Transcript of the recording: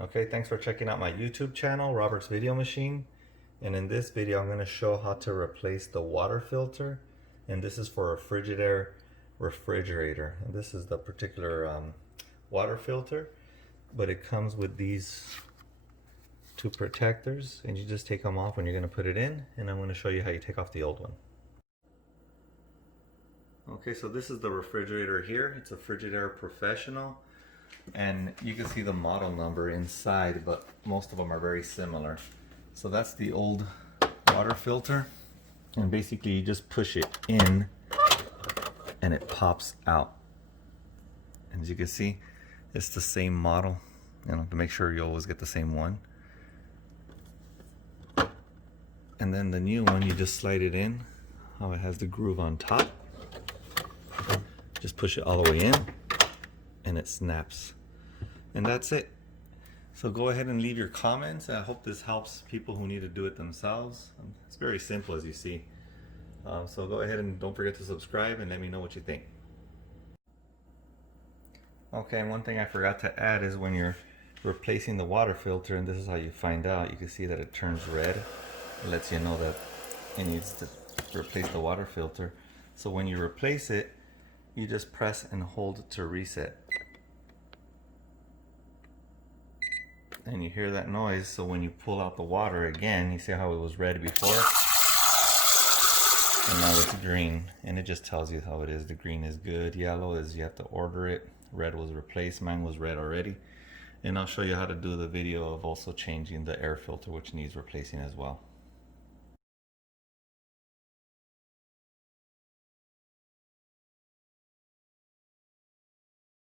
Okay, thanks for checking out my YouTube channel, Robert's Video Machine. And in this video, I'm going to show how to replace the water filter. And this is for a Frigidaire refrigerator. And this is the particular water filter, but it comes with these two protectors, and you just take them off when you're going to put it in. And I'm going to show you how you take off the old one. Okay, so this is the refrigerator here. It's a Frigidaire Professional. And you can see the model number inside, but most of them are very similar. So that's the old water filter, and basically you just push it in and it pops out. And as you can see, it's the same model, to make sure you always get the same one. And then the new one, you just slide it in, how it has the groove on top. Just push it all the way in and it snaps. And that's it. So go ahead and leave your comments. I hope this helps people who need to do it themselves. It's very simple, as you see. So go ahead and don't forget to subscribe and let me know what you think. Okay, and one thing I forgot to add is when you're replacing the water filter, and this is how you find out, you can see that it turns red. It lets you know that it needs to replace the water filter. So when you replace it, you just press and hold to reset. And you hear that noise, so when you pull out the water again, you see how it was red before? And now it's green, and it just tells you how it is. The green is good, yellow is you have to order it, red was replaced, mine was red already. And I'll show you how to do the video of also changing the air filter, which needs replacing as well.